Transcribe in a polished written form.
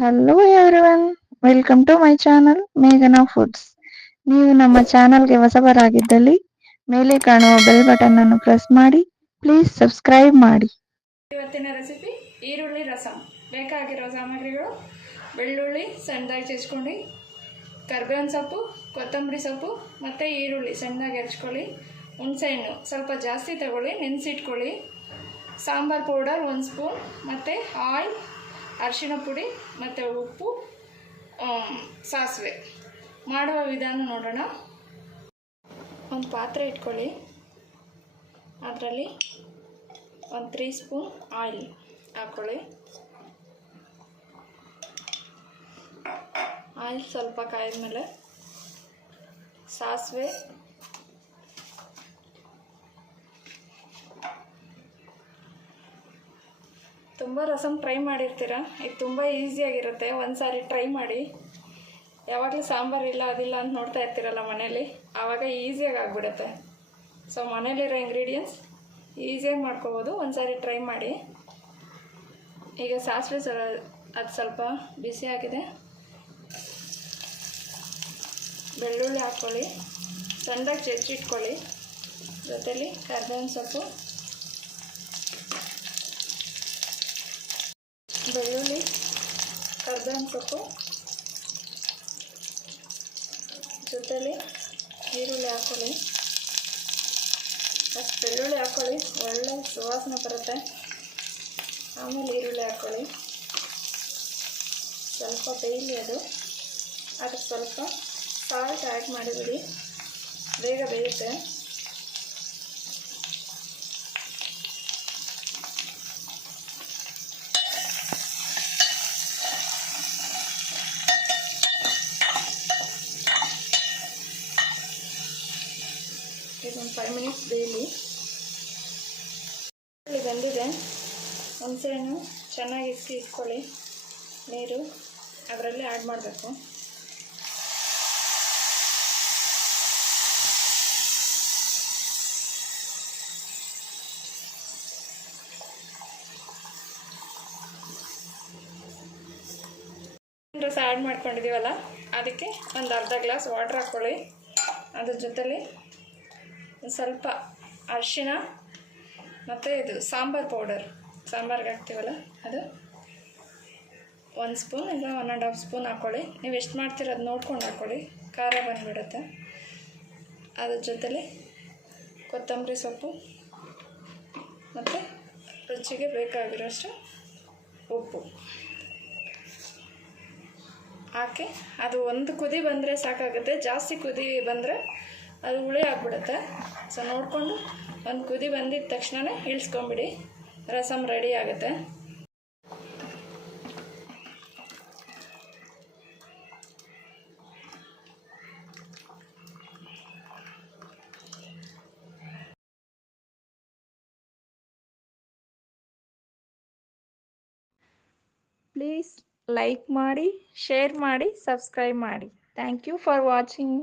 Hello everyone, welcome to my channel ಮೇಘನಾ foods. ನೀವು ನಮ್ಮ ಚಾನಲ್ಗೆ ಹೊಸಬರಾಗಿದ್ದಲ್ಲಿ ಮೇಲೆ ಕಾಣುವ ಬೆಲ್ ಬಟನ್ ಅನ್ನು ಪ್ರೆಸ್ ಮಾಡಿ. ಪ್ಲೀಸ್ ಸಬ್ಸ್ಕ್ರೈಬ್ ಮಾಡಿ. ಇವತ್ತಿನ ರೆಸಿಪಿ ಈರುಳ್ಳಿ ರಸಂ. ಬೇಕಾಗಿರೋ ಸಾಮಗ್ರಿಗಳು: ಬೆಳ್ಳುಳ್ಳಿ ಸಣ್ಣದಾಗಿ ಹೆಚ್ಚಿಕೊಂಡು, ಕರ್ಬೇವಿನ ಸೊಪ್ಪು, ಕೊತ್ತಂಬರಿ ಸೊಪ್ಪು ಮತ್ತು ಈರುಳ್ಳಿ ಸಣ್ಣದಾಗಿ ಹೆಚ್ಕೊಳ್ಳಿ. ಹುಣಸೆಹಣ್ಣು ಸ್ವಲ್ಪ ಜಾಸ್ತಿ ತಗೊಳ್ಳಿ, ನೆನೆಸಿಟ್ಕೊಳ್ಳಿ. ಸಾಂಬಾರು ಪೌಡರ್ 1 ಸ್ಪೂನ್ ಮತ್ತು ಆಯಿಲ್, ಅರಿಶಿಣ ಪುಡಿ ಮತ್ತು ಉಪ್ಪು, ಸಾಸಿವೆ. ಮಾಡುವ ವಿಧಾನ ನೋಡೋಣ. ಒಂದು ಪಾತ್ರೆ ಇಟ್ಕೊಳ್ಳಿ. ಅದರಲ್ಲಿ 3 ಸ್ಪೂನ್ ಆಯಿಲ್ ಹಾಕ್ಕೊಳ್ಳಿ. ಆಯಿಲ್ ಸ್ವಲ್ಪ ಕಾಯ್ದ್ಮೇಲೆ ಸಾಸಿವೆ, ತುಂಬ ರಸಮ್ ಟ್ರೈ ಮಾಡಿರ್ತೀರ, ಇದು ತುಂಬ ಈಸಿಯಾಗಿರುತ್ತೆ. ಒಂದು ಸಾರಿ ಟ್ರೈ ಮಾಡಿ. ಯಾವಾಗಲೂ ಸಾಂಬಾರು ಇಲ್ಲ ಅದಿಲ್ಲ ಅಂತ ನೋಡ್ತಾ ಇರ್ತೀರಲ್ಲ ಮನೇಲಿ, ಆವಾಗ ಈಸಿಯಾಗಿ ಆಗಿಬಿಡುತ್ತೆ. ಸೊ ಮನೇಲಿರೋ ಇಂಗ್ರೀಡಿಯೆಂಟ್ಸ್ ಈಸಿಯಾಗಿ ಮಾಡ್ಕೋಬೋದು. ಒಂದು ಸಾರಿ ಟ್ರೈ ಮಾಡಿ. ಈಗ ಸಾಸಿವೆ ಅದು ಸ್ವಲ್ಪ ಬಿಸಿ ಆಗಿದೆ. ಬೆಳ್ಳುಳ್ಳಿ ಹಾಕ್ಕೊಳ್ಳಿ, ಸಣ್ಣದಾಗಿ ಹೆಚ್ಚಿಟ್ಕೊಳ್ಳಿ. ಜೊತೆಲಿ ಕರ್ಬೇವಿನ ಸೊಪ್ಪು, ಬೆಳ್ಳುಳ್ಳಿ, ಕರ್ಬೇವಿನ ಸೊಪ್ಪು ಜೊತೆಲಿ ಈರುಳ್ಳಿ ಹಾಕ್ಕೊಳ್ಳಿ. ಫಸ್ಟ್ ಬೆಳ್ಳುಳ್ಳಿ ಹಾಕ್ಕೊಳ್ಳಿ, ಒಳ್ಳೆ ಸುವಾಸನೆ ಬರುತ್ತೆ. ಆಮೇಲೆ ಈರುಳ್ಳಿ ಹಾಕ್ಕೊಳ್ಳಿ. ಸ್ವಲ್ಪ ಬೇಯಲಿ ಅದು. ಅದಕ್ಕೆ ಸ್ವಲ್ಪ ಸಾಲ್ಟ್ ಆ್ಯಡ್ ಮಾಡಿಬಿಡಿ, ಬೇಗ ಬೇಯುತ್ತೆ. ಇದೊಂದು 5 ಮಿನಿಟ್ಸ್ ಬೇಯಲಿ. ಬಂದಿದೆ. ಹುಣಸೆಹಣ್ಣು ಚೆನ್ನಾಗಿ ಇಟ್ಕೊಳ್ಳಿ. ನೀರು ಅದರಲ್ಲಿ ಆ್ಯಡ್ ಮಾಡಬೇಕು. ರಸ ಆ್ಯಡ್ ಮಾಡ್ಕೊಂಡಿದ್ದೀವಲ್ಲ, ಅದಕ್ಕೆ ಒಂದು ಅರ್ಧ ಗ್ಲಾಸ್ ವಾಟ್ರ್ ಹಾಕ್ಕೊಳ್ಳಿ. ಅದ್ರ ಜೊತೆಲಿ ಸ್ವಲ್ಪ ಅರಿಶಿಣ ಮತ್ತು ಇದು ಸಾಂಬಾರು ಪೌಡರ್, ಸಾಂಬಾರಿಗೆ ಹಾಕ್ತೀವಲ್ಲ ಅದು 1 ಸ್ಪೂನ್ ಇಲ್ಲ 1.5 ಸ್ಪೂನ್ ಹಾಕ್ಕೊಳ್ಳಿ. ನೀವು ಎಷ್ಟು ಮಾಡ್ತೀರ ಅದು ನೋಡ್ಕೊಂಡು ಹಾಕ್ಕೊಳ್ಳಿ, ಖಾರ ಬಂದುಬಿಡುತ್ತೆ. ಅದ್ರ ಜೊತೆಲಿ ಕೊತ್ತಂಬರಿ ಸೊಪ್ಪು ಮತ್ತು ರುಚಿಗೆ ಬೇಕಾಗಿರೋಷ್ಟು ಉಪ್ಪು ಹಾಕಿ ಅದು ಒಂದು ಕುದಿ ಬಂದರೆ ಸಾಕಾಗುತ್ತೆ. ಜಾಸ್ತಿ ಕುದಿ ಬಂದರೆ ಅದು ಹುಳಿ ಆಗಿಬಿಡುತ್ತೆ. ಸೊ ನೋಡಿಕೊಂಡು ಒಂದು ಕುದಿ ಬಂದಿದ್ದ ತಕ್ಷಣವೇ ಇಳಿಸ್ಕೊಂಬಿಡಿ, ರಸಮ್ ರೆಡಿ ಆಗುತ್ತೆ. ಪ್ಲೀಸ್ ಲೈಕ್ ಮಾಡಿ, ಶೇರ್ ಮಾಡಿ, ಸಬ್ಸ್ಕ್ರೈಬ್ ಮಾಡಿ. Thank you for watching.